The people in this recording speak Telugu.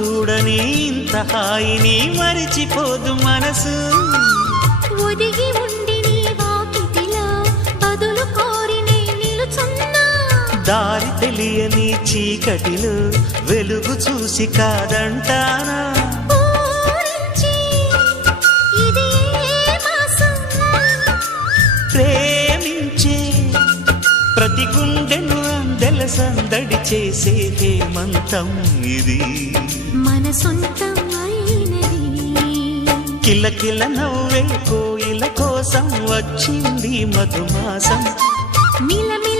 చూడని ఇంత హాయిని మరిచిపోదు మనసు. ఒదిగి ఉండి నీ వాకిటిలో బదులు కోరి నే నిలుచున్నా. దారి తెలియని చీకటిలో వెలుగు చూసి కాదంటానా. ఊరించి ఇది ఏ మాసం? ప్రేమించే ప్రతి గుండెను అందెల సందడి చేసే హేమంతం ఇది. మన సొంతం అయినది. కిలకిల నవ్వే కోయిల కోసం వచ్చింది మధుమాసం. మిలమిల